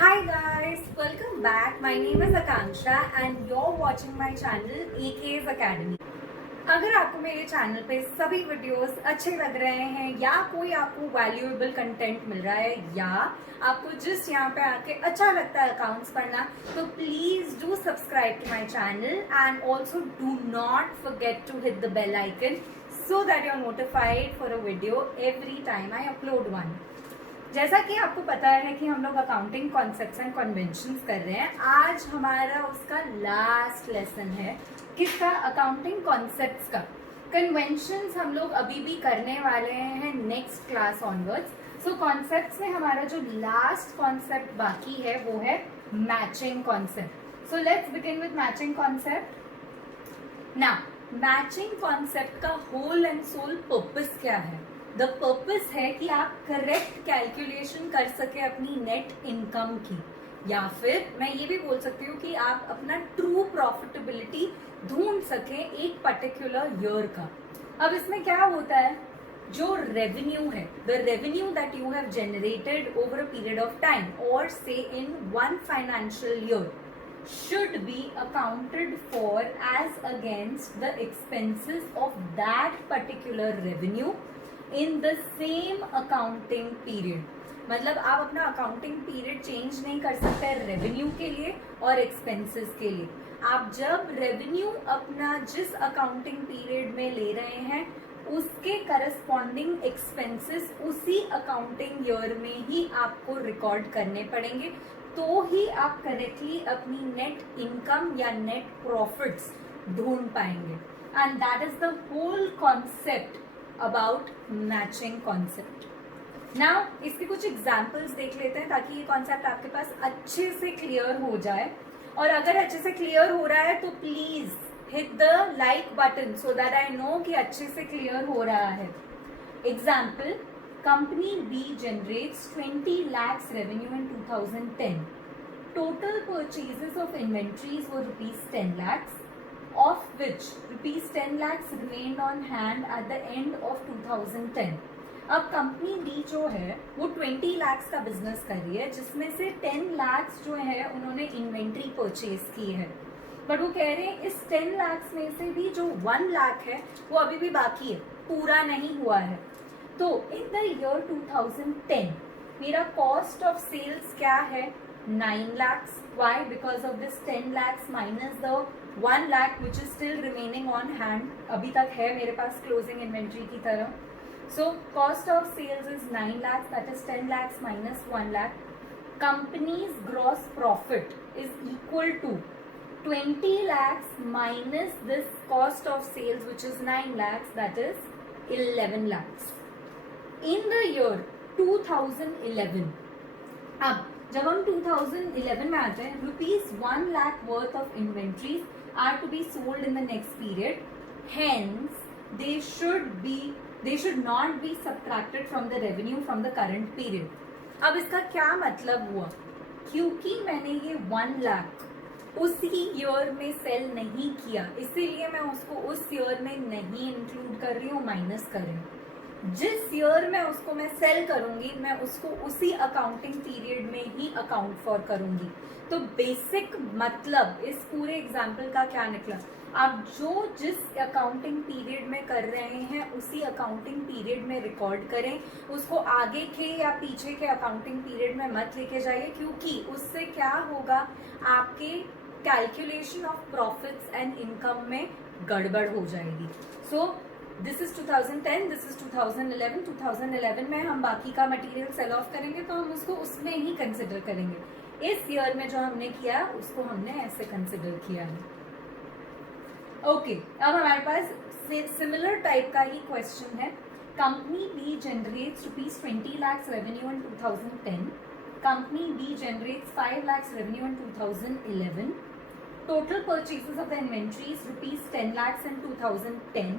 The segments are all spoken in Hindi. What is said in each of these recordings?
Hi guys, welcome back. My name is Akanksha and you're watching my channel AK's Academy. अगर आपको मेरे चैनल पे सभी वीडियोस अच्छे लग रहे हैं या कोई आपको वैल्यूएबल कंटेंट मिल रहा है या आपको जिस यहाँ पे आके अच्छा लगता है अकाउंट्स पढ़ना, तो please do subscribe to my channel and also do not forget to hit the bell icon so that you are notified for a video every time I upload one. जैसा कि आपको पता है कि हम लोग अकाउंटिंग कॉन्सेप्ट्स एंड कन्वेंशंस कर रहे हैं, आज हमारा उसका लास्ट लेसन है। किसका? अकाउंटिंग कॉन्सेप्ट्स का। कन्वेंशंस हम लोग अभी भी करने वाले हैं नेक्स्ट क्लास ऑनवर्ड्स। सो कॉन्सेप्ट्स में हमारा जो लास्ट कॉन्सेप्ट बाकी है वो है matching concept. So let's begin with matching concept. Now matching concept का होल एंड सोल पर्पस क्या है? द पर्पस है कि आप करेक्ट कैलकुलेशन कर सके अपनी नेट इनकम की, या फिर मैं ये भी बोल सकती हूँ कि आप अपना ट्रू प्रॉफिटेबिलिटी ढूंढ सके एक पर्टिकुलर ईयर का। अब इसमें क्या होता है, जो रेवेन्यू है, the revenue that you have generated over a period of time और से in one financial year should be accounted for as against the expenses of that particular revenue in the same accounting period. मतलब आप अपना अकाउंटिंग पीरियड चेंज नहीं कर सकते रेवेन्यू के लिए और एक्सपेंसेस के लिए। आप जब रेवेन्यू अपना जिस अकाउंटिंग पीरियड में ले रहे हैं उसके करस्पॉन्डिंग एक्सपेंसेस उसी अकाउंटिंग ईयर में ही आपको रिकॉर्ड करने पड़ेंगे, तो ही आप करेक्टली अपनी नेट इनकम या नेट प्रॉफिट्स ढूंढ पाएंगे। And that is the whole concept about matching concept. Now इसके कुछ एग्जाम्पल्स देख लेते हैं ताकि ये कॉन्सेप्ट आपके पास अच्छे से क्लियर हो जाए। और अगर अच्छे से क्लियर हो रहा है तो please hit the like button so that I know कि अच्छे से क्लियर हो रहा है। Example, Company B generates 20 lakhs revenue in 2010. Total purchases of inventories were rupees 10 lakhs, of which rupees 10 lakhs remained on hand at the end of 2010. अब कंपनी B जो है वो 20 lakhs का बिजनेस कर रही है, जिसमें से 10 lakhs जो है उन्होंने इन्वेंट्री परचेज की है। बट वो कह रहे हैं इस 10 lakhs में से भी जो 1 लाख है वो अभी भी बाकी है, पूरा नहीं हुआ है। तो इन द ईयर 2010 मेरा कॉस्ट ऑफ सेल्स क्या है? 9 lakhs. Why? Because of this 10 lakhs minus the 1 lakh which is still remaining on hand, अभी तक है मेरे पास क्लोजिंग इन्वेंट्री की तरह। So cost of sales is 9 lakhs, that is 10 lakhs minus 1 lakh. Company's gross profit is equal to 20 lakhs minus this cost of sales which is 9 lakhs, that is 11 lakhs. In the year 2011, अब जब हम 2011 में आते हैं, rupees 1 lakh worth of inventories are to be sold in the next period. Hence, they should not be subtracted from the revenue from the current period. अब इसका क्या मतलब हुआ? क्योंकि मैंने ये 1 लाख उसी ईयर में सेल नहीं किया, इसीलिए मैं उसको उस ईयर में नहीं इंक्लूड कर रही हूँ, माइनस कर रही हूँ। जिस ईयर में उसको मैं सेल करूंगी मैं उसको उसी अकाउंटिंग पीरियड में ही अकाउंट फॉर करूंगी। तो बेसिक मतलब इस पूरे एग्जाम्पल का क्या निकला? आप जो जिस अकाउंटिंग पीरियड में कर रहे हैं उसी अकाउंटिंग पीरियड में रिकॉर्ड करें, उसको आगे के या पीछे के अकाउंटिंग पीरियड में मत लेके जाइए, क्योंकि उससे क्या होगा, आपके calculation of profits and income में गड़बड़ हो जाएगी। So this is 2010, this is 2011। 2011 में हम बाकी का मटेरियल सेल ऑफ करेंगे तो हम उसको उसमें ही कंसिडर करेंगे। इस ईयर में जो हमने किया उसको हमने ऐसे कंसिडर किया है। ओके, अब हमारे पास सिमिलर टाइप का ही क्वेश्चन है। Company B generates rupees 20 lakhs revenue in 2010. Company B generates 5 lakhs revenue in 2011. Total purchases of the inventories rupees 10 lakhs in 2010.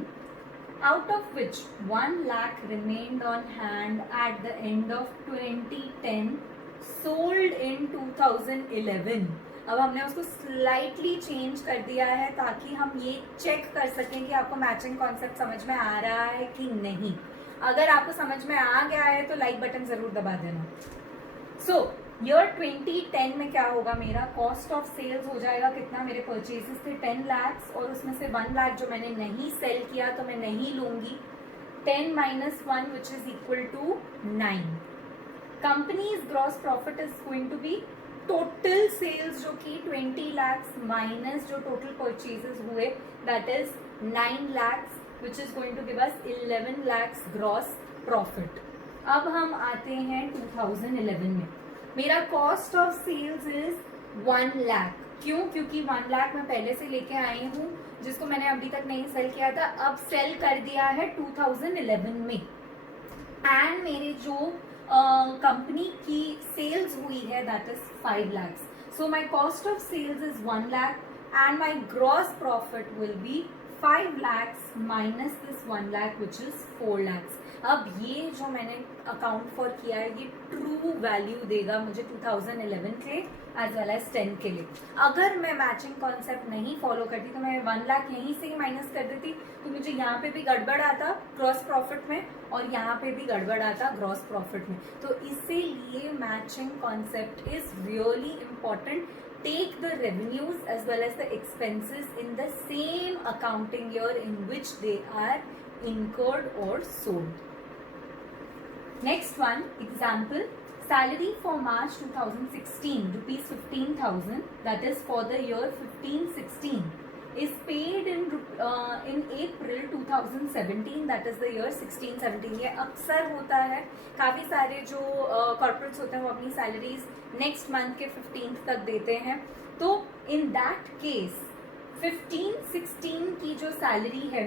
Out of which 1 lakh remained on hand at the end of 2010, sold in 2011. अब हमने उसको स्लाइटली चेंज कर दिया है ताकि हम ये चेक कर सकें कि आपको मैचिंग कॉन्सेप्ट समझ में आ रहा है कि नहीं। अगर आपको समझ में आ गया है तो लाइक बटन जरूर दबा देना। सो ईयर 2010 में क्या होगा, मेरा कॉस्ट ऑफ सेल्स हो जाएगा कितना, मेरे परचेजेस थे 10 lakhs और उसमें से 1 lakh जो मैंने नहीं सेल किया तो मैं नहीं लूंगी, 10 minus 1 which is equal to 9. Company's gross profit is going to be total sales जो कि 20 lakhs माइनस जो टोटल परचेजेस हुए that is 9 lakhs which is going to give us 11 lakhs gross profit. अब हम आते हैं 2011 में, मेरा cost of sales is 1 lakh. क्यों? क्योंकि 1 lakh मैं पहले से लेके आई हूँ जिसको मैंने अभी तक नहीं सेल किया था, अब सेल कर दिया है 2011 में. एंड मेरे जो कंपनी की सेल्स हुई है that is 5 lakhs. So my cost of sales is 1 lakh and my gross profit will be 5 lakhs minus this 1 lakh which is 4 lakhs. अब ये जो मैंने अकाउंट फॉर किया है ये ट्रू वैल्यू देगा मुझे 2011 के एज वेल एज 10 के लिए. अगर मैं मैचिंग कॉन्सेप्ट नहीं फॉलो करती तो मैं 1 lakh यहीं से ही माइनस कर देती तो मुझे यहाँ पे भी गड़बड़ आता ग्रॉस प्रॉफिट में और यहाँ पे भी गड़बड़ आता ग्रॉस प्रॉफिट में. तो इसीलिए matching concept is really important. Take the revenues as well as the expenses in the same accounting year in which they are incurred or sold. Next one, example, salary for March 2016, rupees 15,000, that is for the year 15-16, is paid in April 2017, that is the year 16-17. ये अक्सर होता है, काफ़ी सारे जो कॉर्पोरेट्स होते हैं वो अपनी सैलरीज नेक्स्ट मंथ के 15th तक देते हैं. तो इन दैट केस 15-16 की जो सैलरी है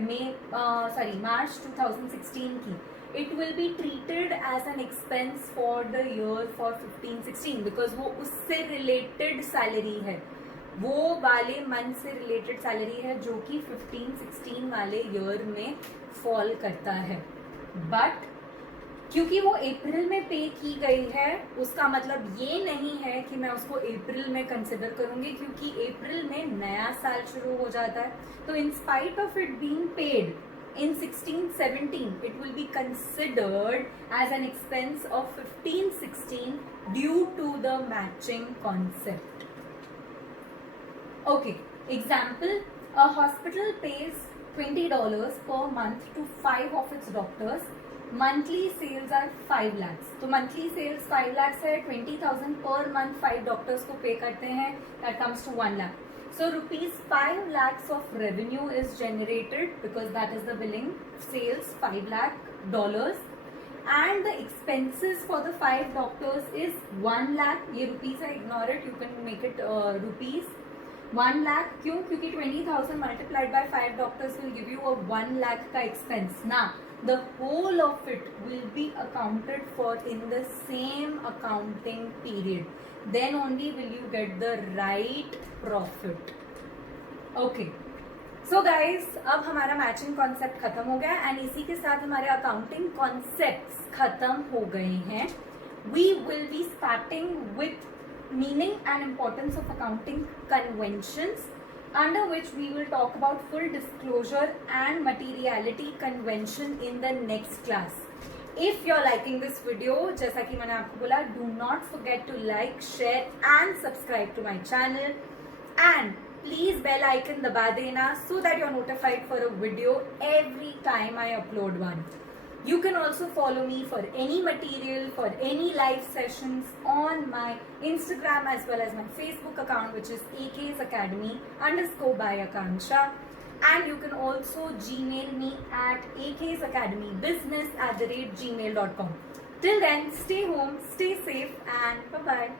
मार्च 2016 की, it will be treated as an expense for the year for 15-16 because वो उससे रिलेटेड सैलरी है, वो वाले मंथ से रिलेटेड सैलरी है जो कि 15-16 वाले ईयर में फॉल करता है. बट क्योंकि वो अप्रैल में पे की गई है उसका मतलब ये नहीं है कि मैं उसको अप्रैल में कंसिडर करूंगी क्योंकि अप्रैल में नया साल शुरू हो जाता है. तो in spite of it being paid in 16-17 it will be considered as an expense of 15-16 due to the matching concept. Okay, example, a hospital pays $20 per month to 5 of its doctors. Monthly sales are 5 lakhs. तो monthly sales 5 lakhs है, 20,000 per month 5 doctors को pay करते हैं, that comes to 1 lakh. So rupees 5 lakhs of revenue is generated because that is the billing sales, $5 lakh, and the expenses for the 5 doctors is 1 lakh. ये rupees है, ignore it, you can make it rupees. 1 lakh क्यों? क्योंकि 20,000 multiplied by 5 doctors will give you a 1 lakh का expense. Now the whole of it will be accounted for in the same accounting period. Then only will you get the right profit. Okay. So guys, अब हमारा मैचिंग कॉन्सेप्ट खत्म हो गया एंड इसी के साथ हमारे अकाउंटिंग कॉन्सेप्ट्स खत्म हो गए हैं. We will be starting with meaning and importance of accounting conventions, under which we will talk about full disclosure and materiality convention in the next class. If you're liking this video, जैसा कि मैंने आपको बोला, do not forget to like, share and subscribe to my channel and please bell icon दबा देना so that you're notified for a video every time I upload one. You can also follow me for any material, for any live sessions on my Instagram as well as my Facebook account, which is AK's Academy _by Akanksha. And you can also Gmail me at aksacademybusiness@gmail.com. Till then, stay home, stay safe and bye-bye.